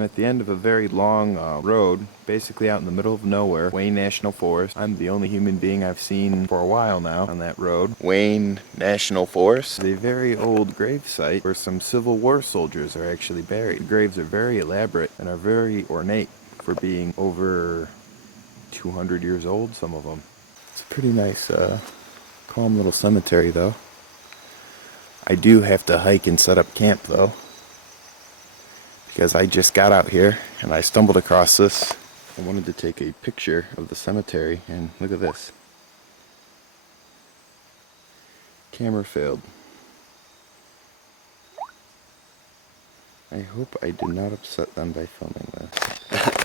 I'm at the end of a very long road, basically out in the middle of nowhere, Wayne National Forest. I'm the only human being I've seen for a while now on that road. Wayne National Forest. A very old grave site where some Civil War soldiers are actually buried. The graves are very elaborate and are very ornate for being over 200 years old, some of them. It's a pretty nice, calm little cemetery though. I do have to hike and set up camp though, because I just got out here and I stumbled across this. I wanted to take a picture of the cemetery and look at this. Camera failed. I hope I did not upset them by filming this.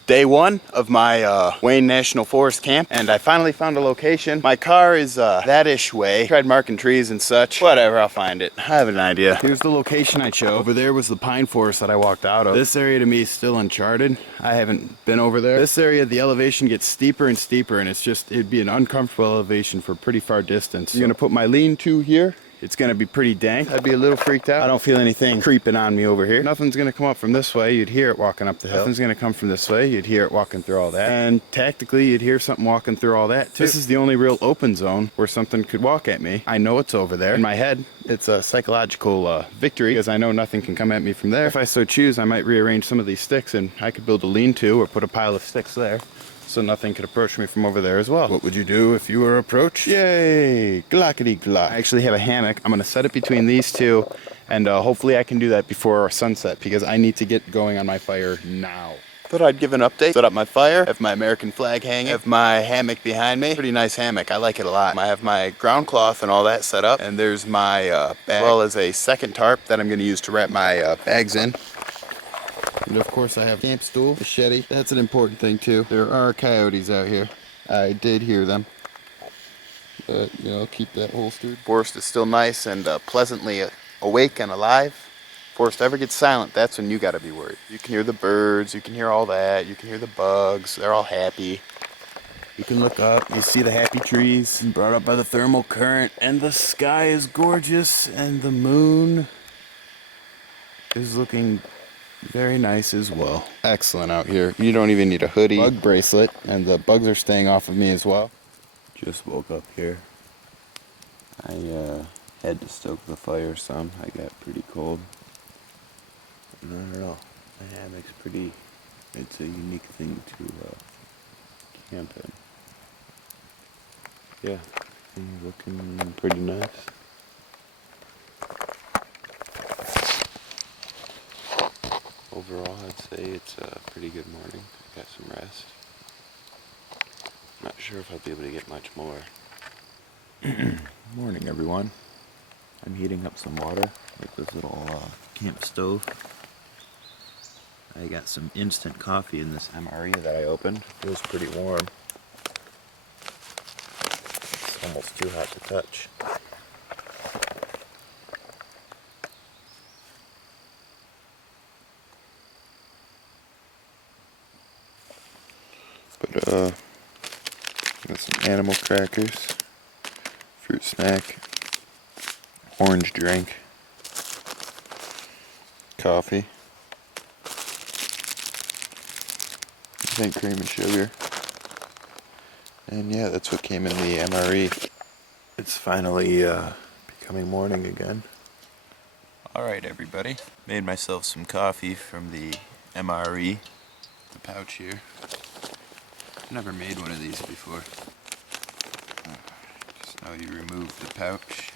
Day one of my Wayne National Forest camp, and I finally found a location. My car is that-ish way. Tried marking trees and such. Whatever, I'll find it. I have an idea. Here's the location I chose. Over there was the pine forest that I walked out of. This area to me is still uncharted. I haven't been over there. This area, the elevation gets steeper and steeper, and it'd be an uncomfortable elevation for a pretty far distance. I'm gonna put my lean-to here. It's gonna be pretty dank. I'd be a little freaked out. I don't feel anything creeping on me over here. Nothing's gonna come up from this way. You'd hear it walking up the hill. Nothing's gonna come from this way. You'd hear it walking through all that. And tactically, you'd hear something walking through all that too. This is the only real open zone where something could walk at me. I know it's over there. In my head, it's a psychological victory because I know nothing can come at me from there. If I so choose, I might rearrange some of these sticks and I could build a lean-to or put a pile of sticks there, so nothing could approach me from over there as well. What would you do if you were approached? Yay! Glockety glock. I actually have a hammock. I'm gonna set it between these two, and hopefully I can do that before sunset because I need to get going on my fire now. Thought I'd give an update. Set up my fire, have my American flag hanging, have my hammock behind me. Pretty nice hammock, I like it a lot. I have my ground cloth and all that set up, and there's my bag, as well as a second tarp that I'm gonna use to wrap my bags in. And of course I have camp stool, machete. That's an important thing too. There are coyotes out here. I did hear them. But, you know, keep that holstered. Forest is still nice and pleasantly awake and alive. Forest ever gets silent, that's when you gotta be worried. You can hear the birds, you can hear all that, you can hear the bugs, they're all happy. You can look up, you see the happy trees brought up by the thermal current, and the sky is gorgeous, and the moon is looking very nice as well. Excellent out here. You don't even need a hoodie. Bug bracelet, and the bugs are staying off of me as well. Just woke up here. I had to stoke the fire some. I got pretty cold. I don't know. My hammock's pretty. It's a unique thing to camp in. Yeah, looking pretty nice. Overall, I'd say it's a pretty good morning. I got some rest. Not sure if I'll be able to get much more. Morning, everyone. I'm heating up some water with this little camp stove. I got some instant coffee in this MRE that I opened. It was pretty warm. It's almost too hot to touch. But got some animal crackers, fruit snack, orange drink, coffee, I think cream and sugar, and yeah, that's what came in the MRE. It's finally becoming morning again. Alright everybody, made myself some coffee from the MRE, the pouch here. Never made one of these before. Just now you remove the pouch.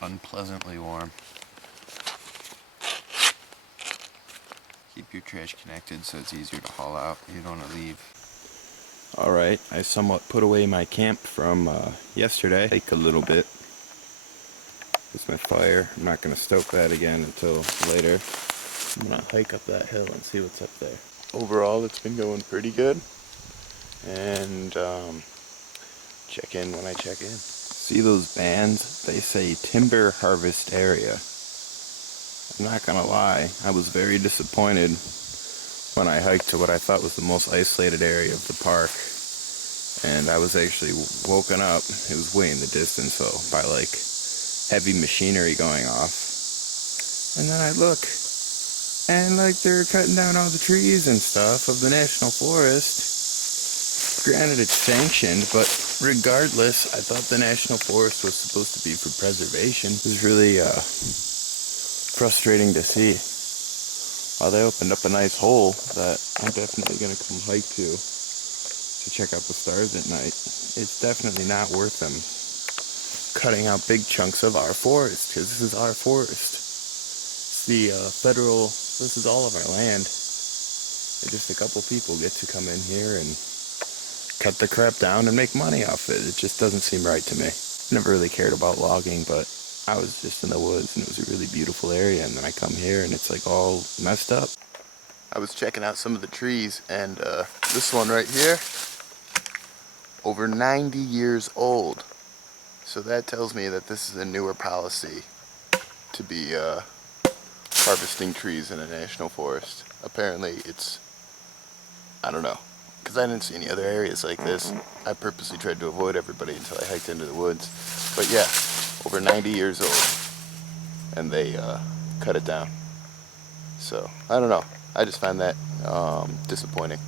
Unpleasantly warm. Keep your trash connected so it's easier to haul out. You don't want to leave. Alright, I somewhat put away my camp from yesterday. Hike a little bit. It's my fire. I'm not going to stoke that again until later. I'm going to hike up that hill and see what's up there. Overall, it's been going pretty good. And check in when I check in. See those bands? They say timber harvest area. I'm not gonna lie, I was very disappointed when I hiked to what I thought was the most isolated area of the park. And I was actually woken up, it was way in the distance though, by like heavy machinery going off. And then I look, And like they're cutting down all the trees and stuff of the national forest. Granted, it's sanctioned, but regardless, I thought the national forest was supposed to be for preservation. It was really frustrating to see. Well, they opened up a nice hole that I'm definitely going to come hike to check out the stars at night. It's definitely not worth them cutting out big chunks of our forest, because this is our forest. It's the federal, this is all of our land. And just a couple people get to come in here and cut the crap down and make money off it. It just doesn't seem right to me. Never really cared about logging, but I was just in the woods and it was a really beautiful area, and then I come here and it's like all messed up. I was checking out some of the trees, and this one right here, over 90 years old. So that tells me that this is a newer policy to be harvesting trees in a national forest. Apparently it's, I don't know, because I didn't see any other areas like this. I purposely tried to avoid everybody until I hiked into the woods. But yeah, over 90 years old, and they cut it down. So I don't know. I just find that disappointing.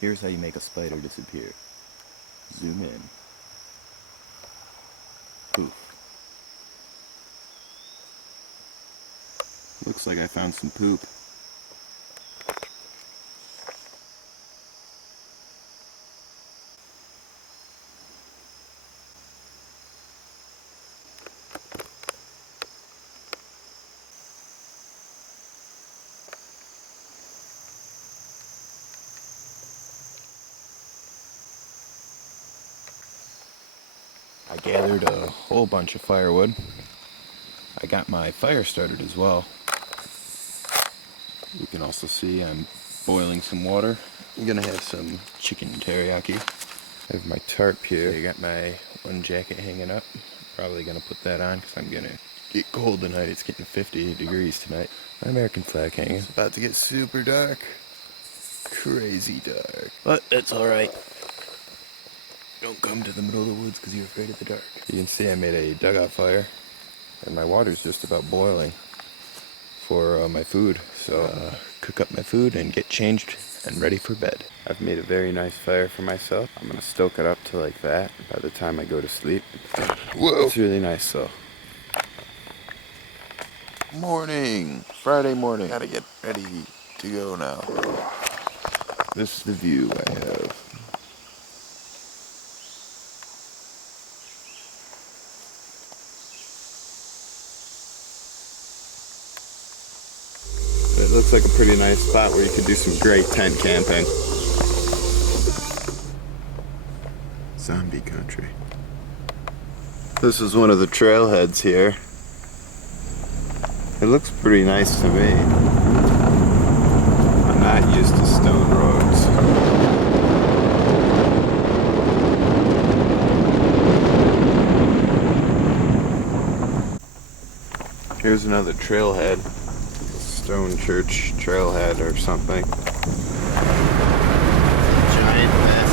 Here's how you make a spider disappear. Zoom in. Poof. Looks like I found some poop. I gathered a whole bunch of firewood. I got my fire started as well. You can also see I'm boiling some water. I'm gonna have some chicken teriyaki. I have my tarp here. I got my one jacket hanging up. Probably gonna put that on because I'm gonna get cold tonight. It's getting 50 degrees tonight. My American flag hanging. It's about to get super dark. Crazy dark. But that's alright. Don't come to the middle of the woods because you're afraid of the dark. You can see I made a dugout fire, and my water's just about boiling for my food. So cook up my food and get changed and ready for bed. I've made a very nice fire for myself. I'm gonna stoke it up to like that by the time I go to sleep. Whoa! It's really nice though. Morning! Friday morning. Gotta get ready to go now. This is the view I have. It looks like a pretty nice spot where you could do some great tent camping. Zombie country. This is one of the trailheads here. It looks pretty nice to me. I'm not used to stone roads. Here's another trailhead. Stone Church trailhead or something. Giant mess.